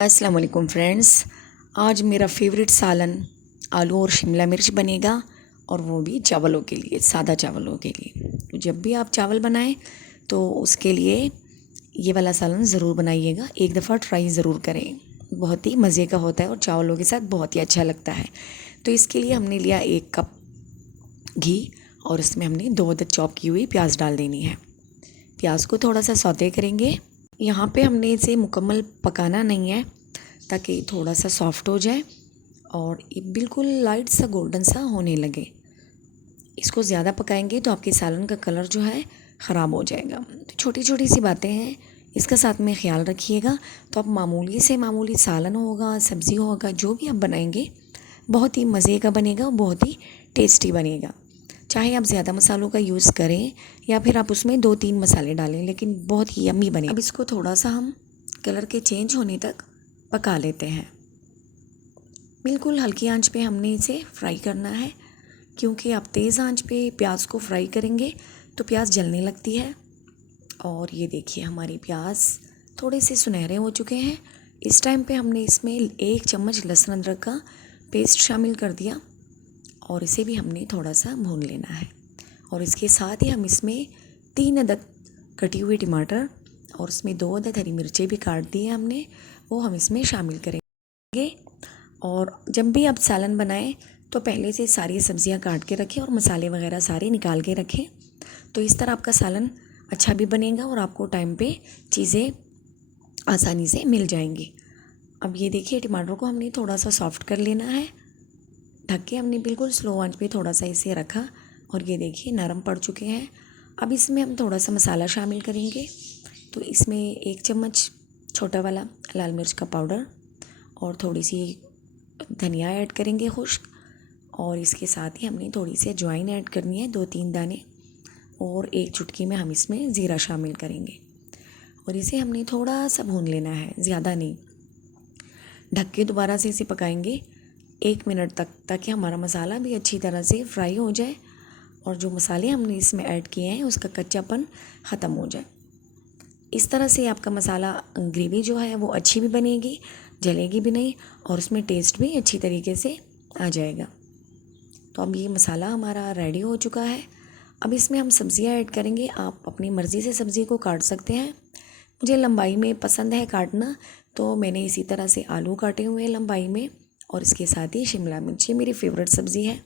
अस्सलाम वालेकुम फ्रेंड्स। आज मेरा फेवरेट सालन आलू और शिमला मिर्च बनेगा, और वो भी चावलों के लिए, सादा चावलों के लिए। तो जब भी आप चावल बनाएं तो उसके लिए ये वाला सालन ज़रूर बनाइएगा, एक दफ़ा ट्राई ज़रूर करें। बहुत ही मज़े का होता है और चावलों के साथ बहुत ही अच्छा लगता है। तो इसके लिए हमने लिया 1 कप घी, और इसमें हमने 2 अदद चॉप की हुई प्याज डाल देनी है। प्याज को थोड़ा सा सौते करेंगे। यहाँ पे हमने इसे मुकम्मल पकाना नहीं है, ताकि थोड़ा सा सॉफ्ट हो जाए और ये बिल्कुल लाइट सा गोल्डन सा होने लगे। इसको ज़्यादा पकाएंगे तो आपके सालन का कलर जो है ख़राब हो जाएगा। तो छोटी छोटी सी बातें हैं, इसका साथ में ख्याल रखिएगा। तो आप मामूली से मामूली सालन होगा, सब्ज़ी होगा, जो भी आप बनाएंगे बहुत ही मज़े का बनेगा, बहुत ही टेस्टी बनेगा। चाहे आप ज़्यादा मसालों का यूज़ करें या फिर आप उसमें 2-3 मसाले डालें, लेकिन बहुत ही यम्मी बने। अब इसको थोड़ा सा हम कलर के चेंज होने तक पका लेते हैं। बिल्कुल हल्की आंच पे हमने इसे फ्राई करना है, क्योंकि आप तेज़ आंच पे प्याज को फ्राई करेंगे तो प्याज जलने लगती है। और ये देखिए, हमारी प्याज थोड़े से सुनहरे हो चुके हैं। इस टाइम पे हमने इसमें 1 चम्मच लहसुन अदरक का पेस्ट शामिल कर दिया, और इसे भी हमने थोड़ा सा भून लेना है। और इसके साथ ही हम इसमें 3 अदद कटी हुई टमाटर और उसमें 2 अदद हरी मिर्चें भी काट दी है हमने, वो हम इसमें शामिल करेंगे। और जब भी आप सालन बनाएं तो पहले से सारी सब्जियां काट के रखें और मसाले वगैरह सारे निकाल के रखें। तो इस तरह आपका सालन अच्छा भी बनेगा और आपको टाइम पे चीज़ें आसानी से मिल जाएंगी। अब ये देखिए, टमाटर को हमने थोड़ा सा सॉफ्ट कर लेना है। ढक के हमने बिल्कुल स्लो आंच पे थोड़ा सा इसे रखा, और ये देखिए नरम पड़ चुके हैं। अब इसमें हम थोड़ा सा मसाला शामिल करेंगे। तो इसमें 1 चम्मच छोटा वाला लाल मिर्च का पाउडर, और थोड़ी सी धनिया ऐड करेंगे खुश्क, और इसके साथ ही हमने थोड़ी सी अजवाइन ऐड करनी है, 2-3 दाने, और 1 चुटकी में हम इसमें ज़ीरा शामिल करेंगे। और इसे हमने थोड़ा सा भून लेना है, ज़्यादा नहीं। ढक के दोबारा से इसे पकाएंगे 1 मिनट तक, ताकि हमारा मसाला भी अच्छी तरह से फ्राई हो जाए और जो मसाले हमने इसमें ऐड किए हैं उसका कच्चापन ख़त्म हो जाए। इस तरह से आपका मसाला ग्रेवी जो है वो अच्छी भी बनेगी, जलेगी भी नहीं, और उसमें टेस्ट भी अच्छी तरीके से आ जाएगा। तो अब ये मसाला हमारा रेडी हो चुका है। अब इसमें हम सब्ज़ियाँ ऐड करेंगे। आप अपनी मर्ज़ी से सब्ज़ी को काट सकते हैं। मुझे लंबाई में पसंद है काटना, तो मैंने इसी तरह से आलू काटे हुए हैं लंबाई में, और इसके साथ ही शिमला मिर्च। ये मेरी फेवरेट सब्ज़ी है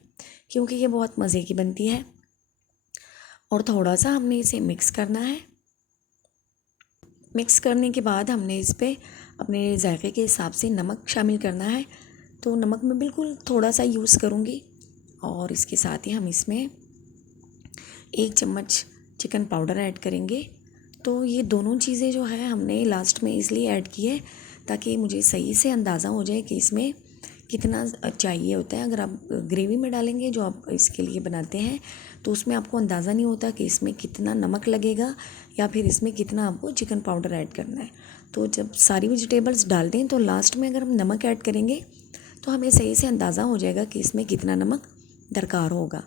क्योंकि ये बहुत मज़े की बनती है। और थोड़ा सा हमने इसे मिक्स करना है। मिक्स करने के बाद हमने इस पर अपने जायके के हिसाब से नमक शामिल करना है। तो नमक मैं बिल्कुल थोड़ा सा यूज़ करूँगी, और इसके साथ ही हम इसमें 1 चम्मच चिकन पाउडर ऐड करेंगे। तो ये दोनों चीज़ें जो है हमने लास्ट में इसलिए ऐड की है ताकि मुझे सही से अंदाज़ा हो जाए कि इसमें कितना चाहिए होता है। अगर आप ग्रेवी में डालेंगे, जो आप इसके लिए बनाते हैं, तो उसमें आपको अंदाज़ा नहीं होता कि इसमें कितना नमक लगेगा या फिर इसमें कितना आपको चिकन पाउडर ऐड करना है। तो जब सारी वेजिटेबल्स डाल दें तो लास्ट में अगर हम नमक ऐड करेंगे तो हमें सही से अंदाज़ा हो जाएगा कि इसमें कितना नमक दरकार होगा।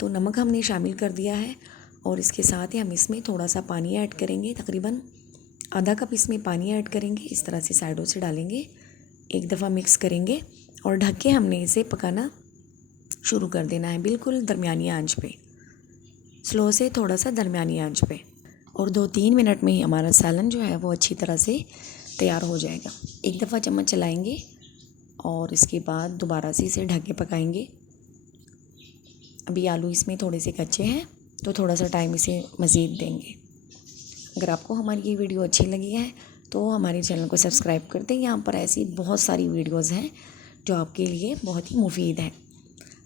तो नमक हमने शामिल कर दिया है, और इसके साथ ही हम इसमें थोड़ा सा पानी ऐड करेंगे, तकरीबन आधा कप इसमें पानी ऐड करेंगे। इस तरह से साइडों से डालेंगे, एक दफ़ा मिक्स करेंगे, और ढक के हमने इसे पकाना शुरू कर देना है, बिल्कुल दरमियानी आंच पे, स्लो से थोड़ा सा दरमियानी आंच पे। और 2-3 मिनट में ही हमारा सालन जो है वो अच्छी तरह से तैयार हो जाएगा। एक दफ़ा चम्मच चलाएंगे और इसके बाद दोबारा से इसे ढक के पकाएंगे। अभी आलू इसमें थोड़े से कच्चे हैं, तो थोड़ा सा टाइम इसे मज़ीद देंगे। अगर आपको हमारी ये वीडियो अच्छी लगी है तो हमारे चैनल को सब्सक्राइब कर दें। यहाँ पर ऐसी बहुत सारी वीडियोज़ हैं जो आपके लिए बहुत ही मुफीद है।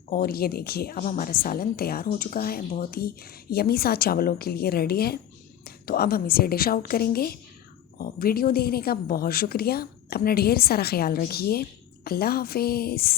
और ये देखिए, अब हमारा सालन तैयार हो चुका है, बहुत ही यमी सा चावलों के लिए रेडी है। तो अब हम इसे डिश आउट करेंगे। और वीडियो देखने का बहुत शुक्रिया। अपना ढेर सारा ख्याल रखिए। अल्लाह हाफिज़।